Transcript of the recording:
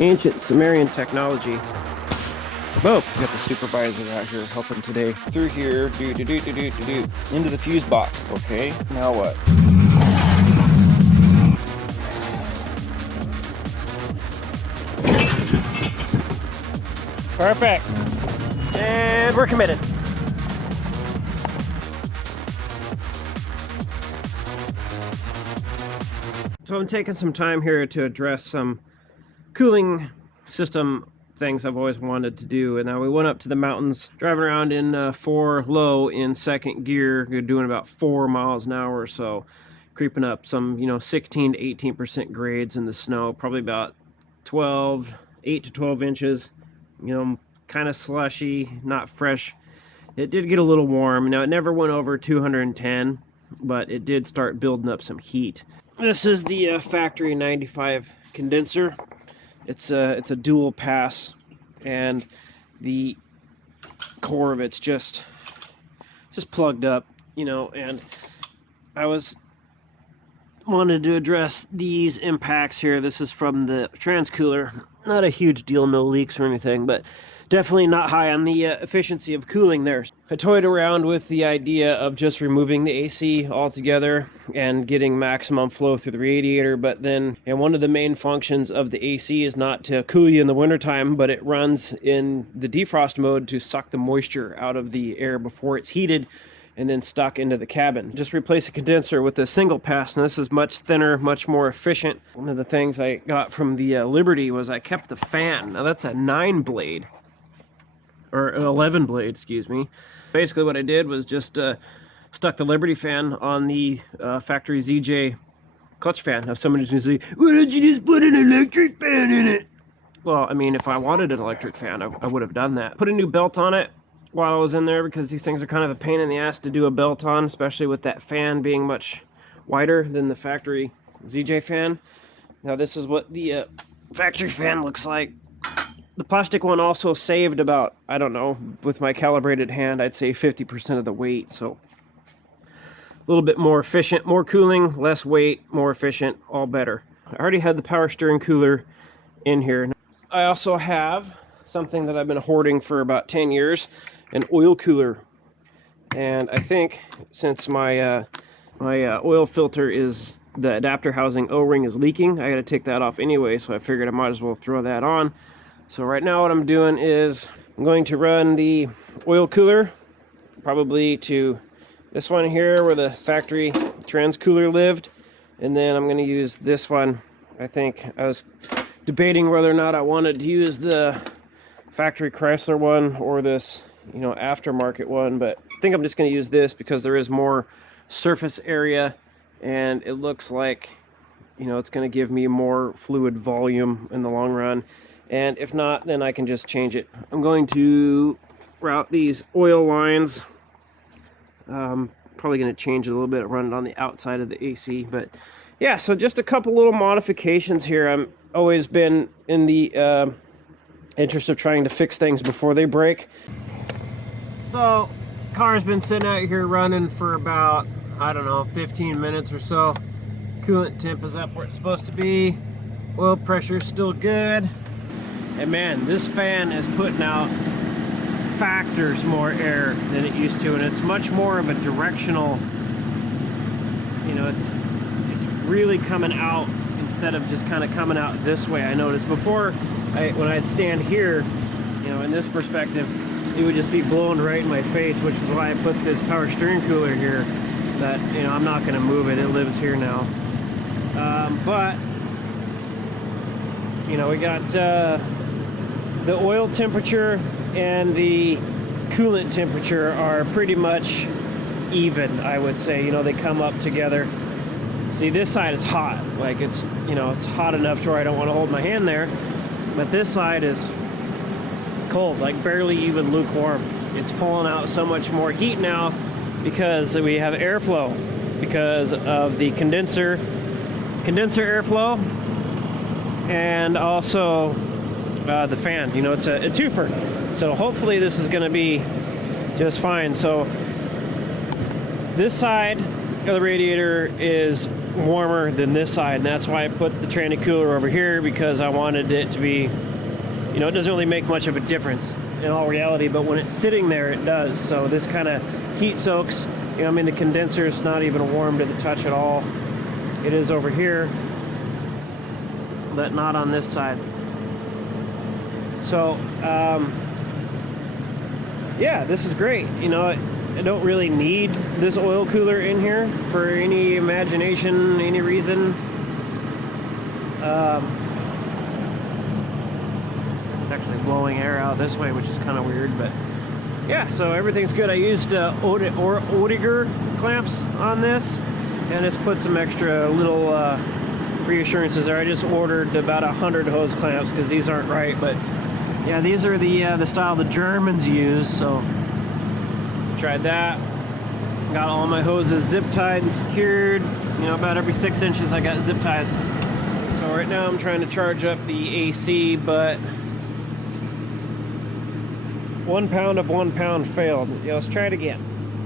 Ancient Sumerian technology. Boom! Got the supervisor out here helping today. Through here, into the fuse box. Okay, now what? Perfect. And we're committed. So I'm taking some time here to address some cooling system things I've always wanted to do. And now we went up to the mountains, driving around in 4 low in second gear, doing about 4 miles an hour or so, creeping up some 16 to 18% grades in the snow, probably about 8 to 12 inches, kind of slushy, not fresh. It did get a little warm. Now it never went over 210, but it did start building up some heat. This is the factory 95 condenser. It's a dual pass, and the core of it's just plugged up, and I wanted to address these impacts here. This is from the transcooler. Not a huge deal, no leaks or anything, but definitely not high on the efficiency of cooling there. I toyed around with the idea of just removing the AC altogether and getting maximum flow through the radiator, but then one of the main functions of the AC is not to cool you in the wintertime, but it runs in the defrost mode to suck the moisture out of the air before it's heated and then stuck into the cabin. Just replace a condenser with a single pass, and this is much thinner, much more efficient. One of the things I got from the Liberty was I kept the fan. Now that's a 9 blade. Or an 11 blade, excuse me. Basically what I did was just stuck the Liberty fan on the factory ZJ clutch fan. Now somebody's gonna say, why don't you just put an electric fan in it? Well, I mean, if I wanted an electric fan, I would have done that. Put a new belt on it while I was in there, because these things are kind of a pain in the ass to do a belt on, especially with that fan being much wider than the factory ZJ fan. Now this is what the factory fan looks like. The plastic one also saved about, I don't know, with my calibrated hand, I'd say 50% of the weight. So a little bit more efficient, more cooling, less weight, more efficient, all better. I already had the power steering cooler in here. I also have something that I've been hoarding for about 10 years, an oil cooler. And I think since my oil filter is, the adapter housing O-ring is leaking, I got to take that off anyway, so I figured I might as well throw that on. So right now what I'm doing is I'm going to run the oil cooler probably to this one here where the factory transcooler lived, and then I'm going to use this one. I think I was debating whether or not I wanted to use the factory Chrysler one or this aftermarket one, but I think I'm just going to use this because there is more surface area, and it looks like it's going to give me more fluid volume in the long run. And if not, then I can just change it. I'm going to route these oil lines. Probably going to change it a little bit, run it on the outside of the AC. But yeah, so just a couple little modifications here. I'm always been in the interest of trying to fix things before they break. So, car's been sitting out here running for about, I don't know, 15 minutes or so. Coolant temp is up where it's supposed to be. Oil pressure is still good. And man, this fan is putting out factors more air than it used to, and it's much more of a directional, it's really coming out instead of just kind of coming out this way. I noticed before, when I'd stand here, in this perspective, it would just be blowing right in my face, which is why I put this power steering cooler here, that, I'm not going to move it. It lives here now. But, we got, the oil temperature and the coolant temperature are pretty much even, I would say. They come up together. See, this side is hot. Like it's hot enough to where I don't want to hold my hand there. But this side is cold, like barely even lukewarm. It's pulling out so much more heat now because we have airflow, because of the condenser airflow, and also the fan. It's a twofer, so hopefully this is going to be just fine. So this side of the radiator is warmer than this side, and that's why I put the tranny cooler over here, because I wanted it to be, you know, it doesn't really make much of a difference in all reality, but when it's sitting there it does. So this kind of heat soaks, you know, I mean, the condenser is not even warm to the touch at all. It is over here, but not on this side. So yeah, this is great. You know, I don't really need this oil cooler in here for any imagination, any reason. It's actually blowing air out this way, which is kind of weird, but yeah, so everything's good. I used Oetiger clamps on this, and it's put some extra little reassurances there. I just ordered about 100 hose clamps because these aren't right, but yeah, these are the style the Germans use, so tried that. Got all my hoses zip tied and secured. You know, about every 6 inches I got zip ties. So right now I'm trying to charge up the AC, but 1 pound of 1 pound failed. Yeah, let's try it again.